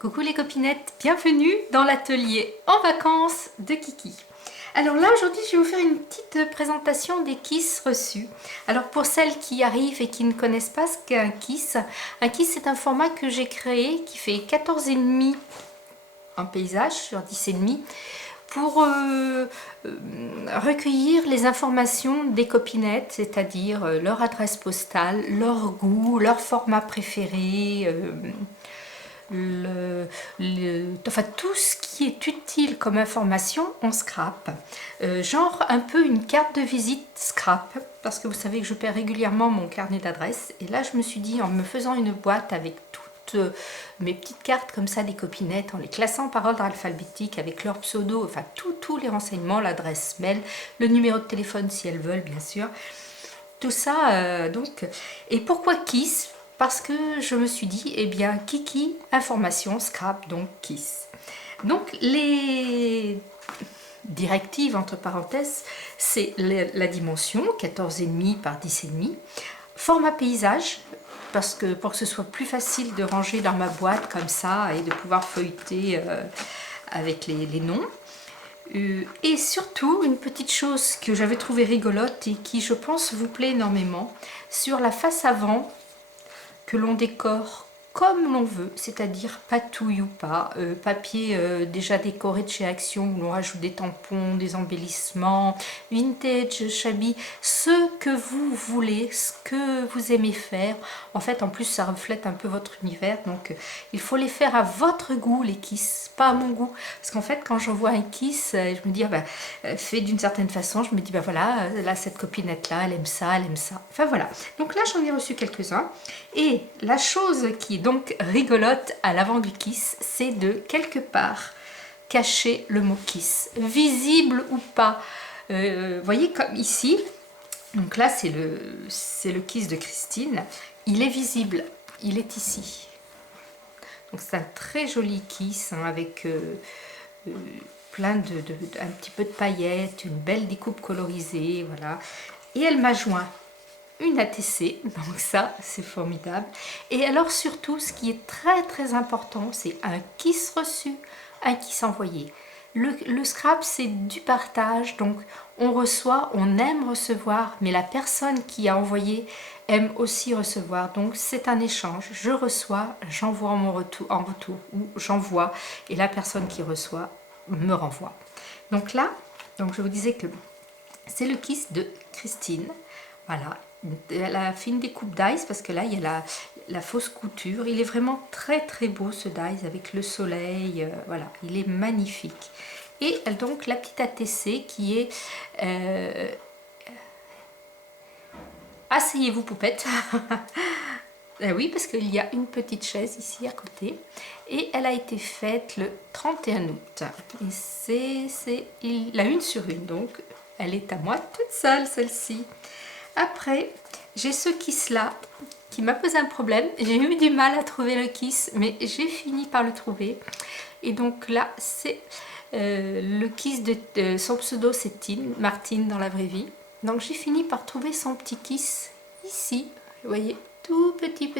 Coucou les copinettes, bienvenue dans l'atelier en vacances de Kiki. Alors là aujourd'hui je vais vous faire une petite présentation des kisses reçus. Alors pour celles qui arrivent et qui ne connaissent pas ce qu'est un kiss c'est un format que j'ai créé qui fait 14,5 en paysage sur 10,5 pour recueillir les informations des copinettes, c'est-à-dire leur adresse postale, leur goût, leur format préféré, enfin tout ce qui est utile comme information on scrap, genre un peu une carte de visite scrap, parce que vous savez que je perds régulièrement mon carnet d'adresses, et là je me suis dit, en me faisant une boîte avec toutes mes petites cartes comme ça des copinettes, en les classant par ordre alphabétique avec leur pseudo, enfin tous les renseignements, l'adresse mail, le numéro de téléphone si elles veulent bien sûr, tout ça donc. Et pourquoi Kiss? Parce que je me suis dit, eh bien, Kiki, information, scrap, donc Kiss. Donc, les directives, entre parenthèses, c'est la dimension, 14,5 par 10,5. Format paysage, parce que pour que ce soit plus facile de ranger dans ma boîte comme ça et de pouvoir feuilleter avec les noms. Et surtout, une petite chose que j'avais trouvée rigolote et qui, je pense, vous plaît énormément, sur la face avant, que l'on décore comme l'on veut, c'est-à-dire patouille ou pas, papier déjà décoré de chez Action où l'on rajoute des tampons, des embellissements, vintage, shabby, ce que vous voulez, ce que vous aimez faire. En fait, en plus, ça reflète un peu votre univers, donc il faut les faire à votre goût, les kisses, pas à mon goût. Parce qu'en fait, quand j'envoie un kiss, je me dis, ah ben, fait d'une certaine façon, je me dis, ben voilà, là, cette copinette-là, elle aime ça, elle aime ça. Enfin voilà. Donc là, j'en ai reçu quelques-uns. Et la chose qui est donc rigolote à l'avant du kiss, c'est de quelque part cacher le mot kiss, visible ou pas. Voyez comme ici, donc là c'est le kiss de Christine, il est visible, il est ici. Donc c'est un très joli kiss hein, avec plein un petit peu de paillettes, une belle découpe colorisée, voilà. Et elle m'a joint une ATC, donc ça c'est formidable. Et alors surtout ce qui est très important, c'est un kiss reçu, un kiss envoyé. Le scrap c'est du partage, donc on reçoit, on aime recevoir, mais la personne qui a envoyé aime aussi recevoir, donc c'est un échange. Je reçois, j'envoie en retour, ou j'envoie et la personne qui reçoit me renvoie. Donc là, donc je vous disais que c'est le kiss de Christine, voilà. Elle a fait une découpe d'ice parce que là il y a la fausse couture. Il est vraiment très beau ce d'ice avec le soleil, voilà, il est magnifique. Et donc la petite ATC qui est asseyez-vous poupette. Oui, parce qu'il y a une petite chaise ici à côté et elle a été faite le 31 août et c'est la une sur une, donc elle est à moi toute seule celle-ci. Après, j'ai ce kiss-là qui m'a posé un problème. J'ai eu du mal à trouver le kiss, mais j'ai fini par le trouver. Et donc là, c'est le kiss de son pseudo, c'est Martine dans la vraie vie. Donc j'ai fini par trouver son petit kiss ici. Vous voyez, tout petit.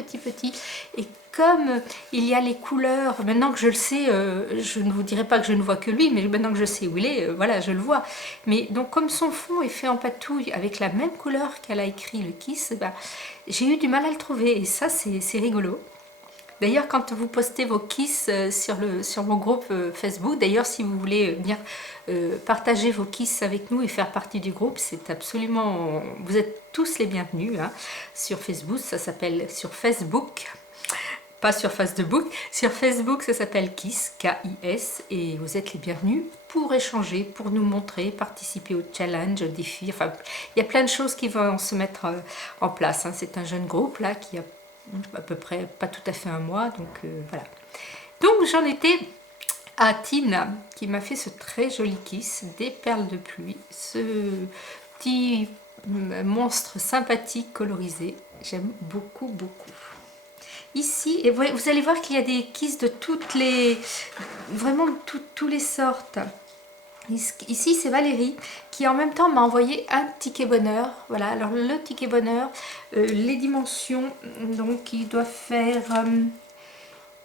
Et comme il y a les couleurs, maintenant que je le sais, je ne vous dirai pas que je ne vois que lui, mais maintenant que je sais où il est, voilà, je le vois. Mais donc comme son fond est fait en patouille avec la même couleur qu'elle a écrit le kiss, bah, j'ai eu du mal à le trouver et ça c'est rigolo. D'ailleurs, quand vous postez vos kiss sur mon groupe Facebook, d'ailleurs, si vous voulez venir partager vos kiss avec nous et faire partie du groupe, c'est absolument... Vous êtes tous les bienvenus hein, sur Facebook, ça s'appelle sur Facebook, pas sur Facebook. Sur Facebook, ça s'appelle Kiss, K-I-S, et vous êtes les bienvenus pour échanger, pour nous montrer, participer au challenge, au défi. Enfin, il y a plein de choses qui vont se mettre en place. Hein. C'est un jeune groupe là qui a à peu près pas tout à fait un mois, donc voilà. Donc j'en étais à Tina qui m'a fait ce très joli kiss, des perles de pluie, ce petit monstre sympathique colorisé. J'aime beaucoup. Ici, et vous allez voir qu'il y a des kisses de toutes les... vraiment toutes les sortes. Ici, c'est Valérie qui en même temps m'a envoyé un ticket bonheur. Voilà, alors le ticket bonheur, les dimensions, donc il doit faire...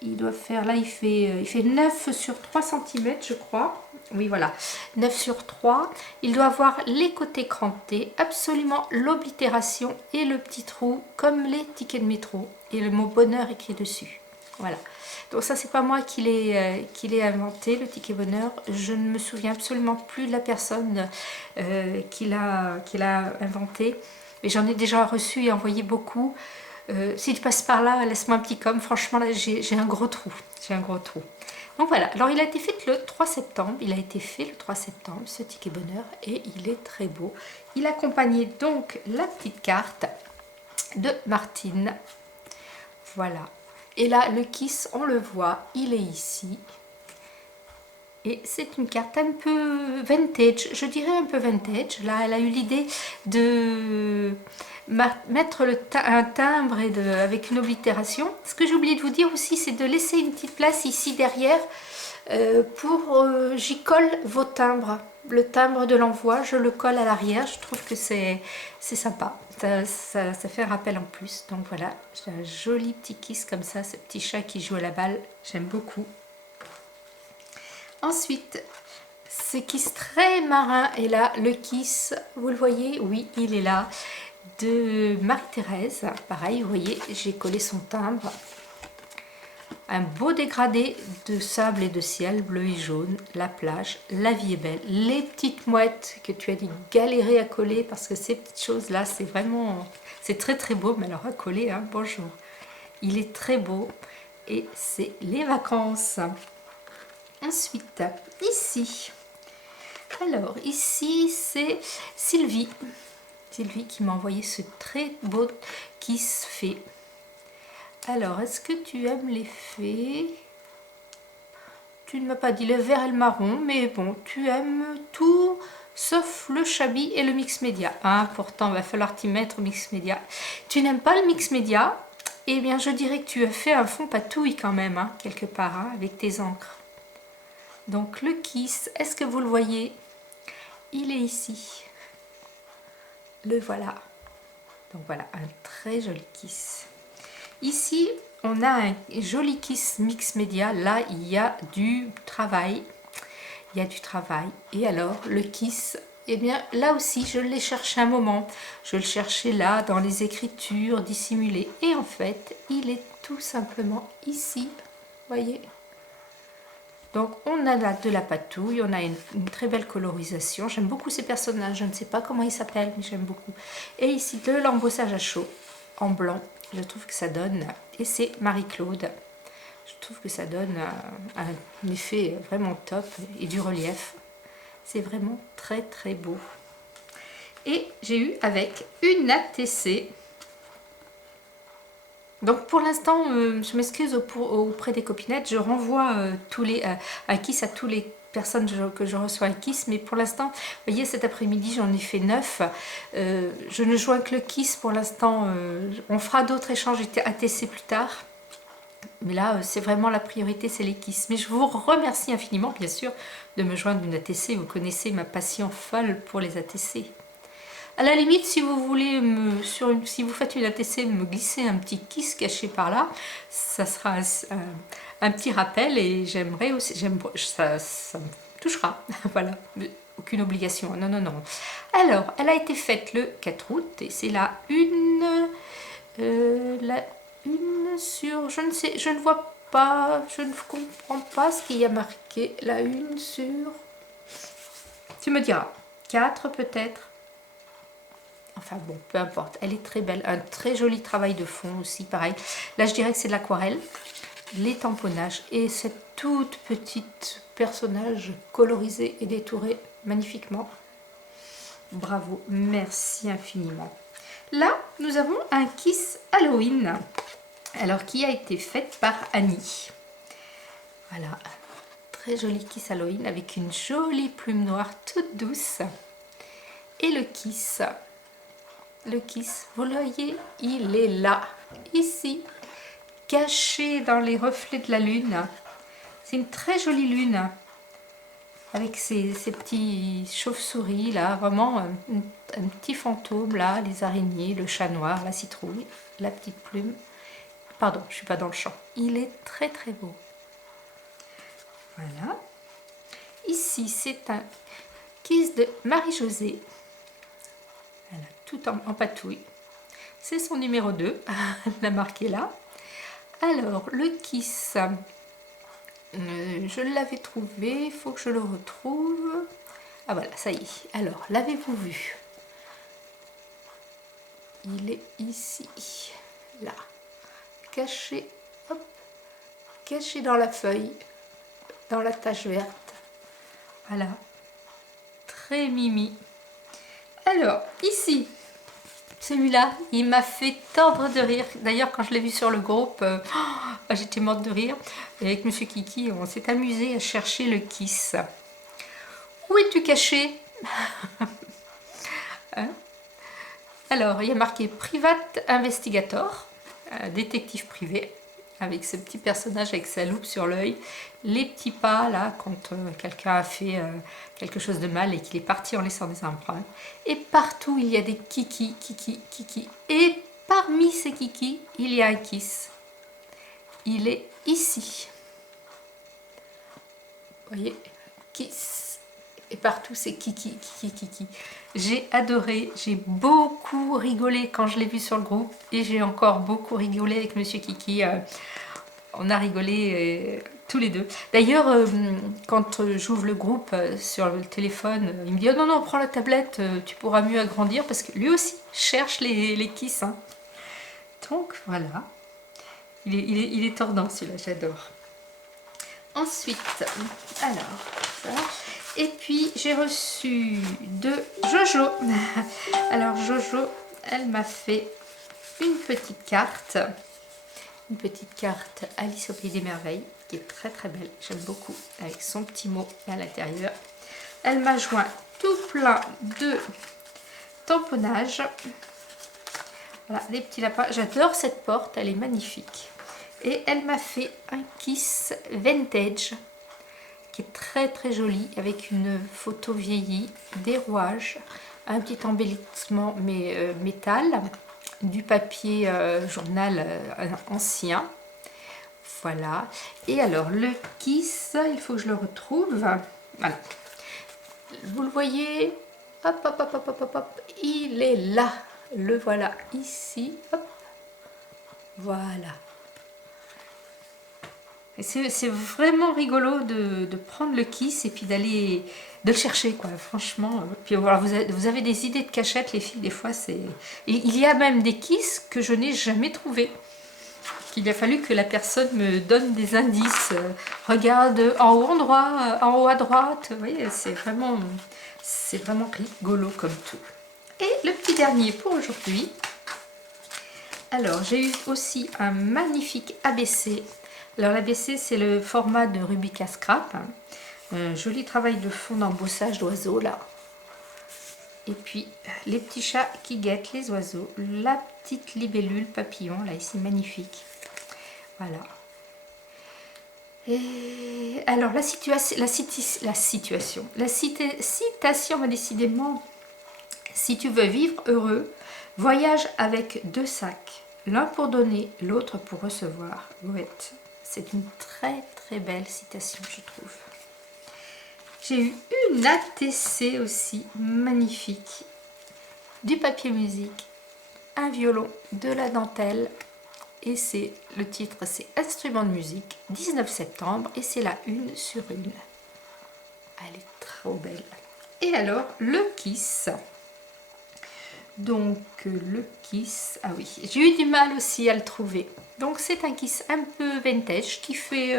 il doit faire, là il fait 9 sur 3 cm je crois. Oui voilà, 9 sur 3. Il doit avoir les côtés crantés, absolument l'oblitération et le petit trou comme les tickets de métro. Et le mot bonheur écrit dessus. Voilà. Donc ça c'est pas moi qui l'ai inventé, le ticket bonheur. Je ne me souviens absolument plus de la personne qui l'a inventé. Mais j'en ai déjà reçu et envoyé beaucoup. Si tu passes par là, laisse-moi un petit com. Franchement, là, j'ai un gros trou. J'ai un gros trou. Donc voilà. Alors, il a été fait le 3 septembre. Il a été fait le 3 septembre, ce ticket bonheur. Et il est très beau. Il accompagnait donc la petite carte de Martine. Voilà. Et là, le kiss, on le voit, il est ici. Et c'est une carte un peu vintage, je dirais un peu vintage. Là, elle a eu l'idée de mettre un timbre avec une oblitération. Ce que j'ai oublié de vous dire aussi, c'est de laisser une petite place ici derrière j'y colle vos timbres. Le timbre de l'envoi, je le colle à l'arrière. Je trouve que c'est sympa. Ça fait un rappel en plus. Donc voilà, j'ai un joli petit kiss comme ça, ce petit chat qui joue à la balle. J'aime beaucoup. Ensuite, ce kiss très marin est là, le kiss, vous le voyez, oui, il est là, de Marie-Thérèse. Pareil, vous voyez, j'ai collé son timbre. Un beau dégradé de sable et de ciel, bleu et jaune, la plage, la vie est belle. Les petites mouettes que tu as dû galérer à coller, parce que ces petites choses-là, c'est vraiment, c'est très très beau, mais alors à coller, hein, bonjour. Il est très beau et c'est les vacances. Ensuite, ici, alors ici c'est Sylvie qui m'a envoyé ce très beau kiss fait. Alors, est-ce que tu aimes les fées? Tu ne m'as pas dit le vert et le marron, mais bon, tu aimes tout sauf le Chabi et le mix média. Ah, pourtant, il va falloir t'y mettre au mix média. Tu n'aimes pas le mix média? Eh bien, je dirais que tu as fait un fond patouille quand même, hein, quelque part, hein, avec tes encres. Donc le kiss, est-ce que vous le voyez? Il est ici. Le voilà. Donc voilà, un très joli kiss. Ici, on a un joli kiss mix média. Là, il y a du travail. Il y a du travail. Et alors, le kiss, eh bien, là aussi, je l'ai cherché un moment. Je le cherchais là, dans les écritures dissimulées. Et en fait, il est tout simplement ici. Voyez? Donc on a là de la patouille, on a une très belle colorisation. J'aime beaucoup ces personnages, je ne sais pas comment ils s'appellent, mais j'aime beaucoup. Et ici de l'embossage à chaud en blanc, je trouve que ça donne, et c'est Marie-Claude. Je trouve que ça donne un effet vraiment top et du relief. C'est vraiment très très beau. Et j'ai eu avec une ATC. Donc pour l'instant, je m'excuse auprès des copinettes, je renvoie un kiss à tous les personnes que je reçois un kiss, mais pour l'instant, vous voyez, cet après-midi, j'en ai fait 9. Je ne joins que le kiss pour l'instant, on fera d'autres échanges ATC plus tard. Mais là, c'est vraiment la priorité, c'est les kiss. Mais je vous remercie infiniment, bien sûr, de me joindre une ATC. Vous connaissez ma passion folle pour les ATC. À la limite, si vous voulez, si vous faites une ATC, me glisser un petit kiss caché par là, ça sera un petit rappel et j'aimerais aussi, ça me touchera, voilà, aucune obligation, non, non, non. Alors, elle a été faite le 4 août et c'est la une sur, je ne sais, je ne vois pas, je ne comprends pas ce qu'il y a marqué, la une sur, tu me diras, 4 peut-être. Enfin bon, peu importe, elle est très belle, un très joli travail de fond aussi, pareil. Là, je dirais que c'est de l'aquarelle, les tamponnages et cette toute petite personnage colorisé et détouré magnifiquement. Bravo, merci infiniment. Là, nous avons un kiss Halloween, alors qui a été fait par Annie. Voilà, très joli kiss Halloween avec une jolie plume noire toute douce. Et le kiss, vous le voyez, il est là, ici, caché dans les reflets de la lune. C'est une très jolie lune, avec ces petits chauves-souris là, vraiment un petit fantôme là, les araignées, le chat noir, la citrouille, la petite plume. Pardon, je suis pas dans le champ. Il est très très beau. Voilà. Ici, c'est un kiss de Marie-Josée. Elle a tout en patouille. C'est son numéro 2. Elle l'a marqué là. Alors, le kiss, je l'avais trouvé. Il faut que je le retrouve. Ah voilà, ça y est. Alors, l'avez-vous vu? Il est ici. Là. Caché. Hop. Caché dans la feuille. Dans la tache verte. Voilà. Très mimi. Alors, ici, celui-là, il m'a fait tordre de rire. D'ailleurs, quand je l'ai vu sur le groupe, j'étais morte de rire. Et avec Monsieur Kiki, on s'est amusé à chercher le kiss. Où es-tu caché? Hein? Alors, il y a marqué Private Investigator, détective privé, avec ce petit personnage avec sa loupe sur l'œil, les petits pas là quand quelqu'un a fait quelque chose de mal et qu'il est parti en laissant des empreintes. Et partout il y a des kiki, kiki, kiki. Et parmi ces kiki, il y a un kiss. Il est ici. Vous voyez, kiss. Et partout c'est kiki, kiki, kiki. J'ai adoré, j'ai beaucoup rigolé quand je l'ai vu sur le groupe et j'ai encore beaucoup rigolé avec Monsieur Kiki. On a rigolé tous les deux. D'ailleurs, quand j'ouvre le groupe sur le téléphone, il me dit oh non, non, prends la tablette, tu pourras mieux agrandir parce que lui aussi cherche les kiss. Hein. Donc voilà, il est tordant celui-là, j'adore. Ensuite, alors, ça. Et puis j'ai reçu de Jojo. Alors Jojo, elle m'a fait une petite carte. Une petite carte Alice au Pays des Merveilles, qui est très très belle, j'aime beaucoup, avec son petit mot à l'intérieur. Elle m'a joint tout plein de tamponnages. Voilà, des petits lapins. J'adore cette porte, elle est magnifique. Et elle m'a fait un kiss vintage, qui est très très joli, avec une photo vieillie, des rouages, un petit embellissement mais métal, du papier journal ancien. Voilà. Et alors le kiss, il faut que je le retrouve. Voilà. Vous le voyez, hop, hop, hop, hop, hop, hop, il est là. Le voilà ici. Hop. Voilà. C'est vraiment rigolo de prendre le kiss et puis d'aller de le chercher, quoi, franchement. Puis voilà, vous avez des idées de cachette, les filles, des fois, c'est... Il y a même des kiss que je n'ai jamais trouvés. Il a fallu que la personne me donne des indices. Regarde en haut en haut à droite. Vous voyez, c'est vraiment rigolo comme tout. Et le petit dernier pour aujourd'hui. Alors, j'ai eu aussi un magnifique ABC. Alors l'ABC, c'est le format de Rubica Scrap. Un joli travail de fond d'embossage d'oiseaux là. Et puis les petits chats qui guettent les oiseaux. La petite libellule papillon là ici, magnifique. Voilà. Et alors la citation, décidément, si tu veux vivre heureux, voyage avec 2 sacs, l'un pour donner, l'autre pour recevoir. Goethe. C'est une très très belle citation, je trouve. J'ai eu une ATC aussi, magnifique. Du papier musique, un violon, de la dentelle. Et c'est le titre, c'est Instrument de musique, 19 septembre. Et c'est la 1 sur 1. Elle est trop belle. Et alors, le kiss. Donc, le kiss... Ah oui, j'ai eu du mal aussi à le trouver. Donc c'est un kiss un peu vintage qui fait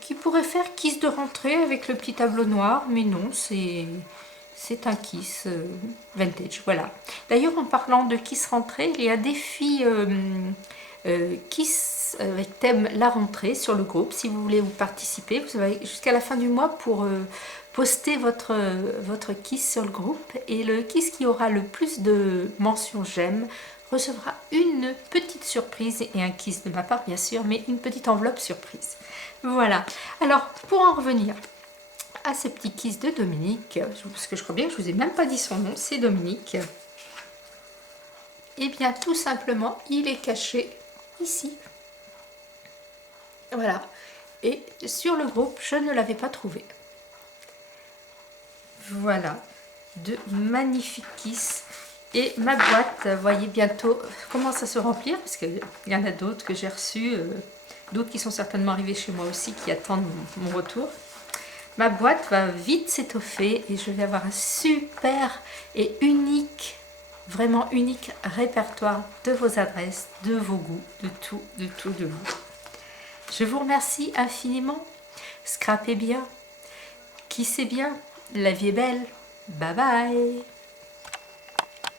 qui pourrait faire kiss de rentrée avec le petit tableau noir, mais non, c'est un kiss vintage, voilà. D'ailleurs, en parlant de kiss rentrée, il y a des filles kiss avec thème la rentrée sur le groupe. Si vous voulez vous participer, vous avez jusqu'à la fin du mois pour poster votre kiss sur le groupe, et le kiss qui aura le plus de mentions j'aime recevra une petite surprise et un kiss de ma part bien sûr, mais une petite enveloppe surprise. Voilà. Alors pour en revenir à ce petit kiss de Dominique, parce que je crois bien que je vous ai même pas dit son nom, c'est Dominique. Et bien tout simplement, il est caché ici. Voilà. Et sur le groupe, je ne l'avais pas trouvé. Voilà, de magnifiques kisses. Et ma boîte, vous voyez, bientôt commence à se remplir, parce qu'il y en a d'autres que j'ai reçus, d'autres qui sont certainement arrivés chez moi aussi, qui attendent mon retour. Ma boîte va vite s'étoffer et je vais avoir un super et unique, vraiment unique répertoire de vos adresses, de vos goûts, de tout de vous. Je vous remercie infiniment. Scrapez bien, kissez bien, la vie est belle. Bye bye.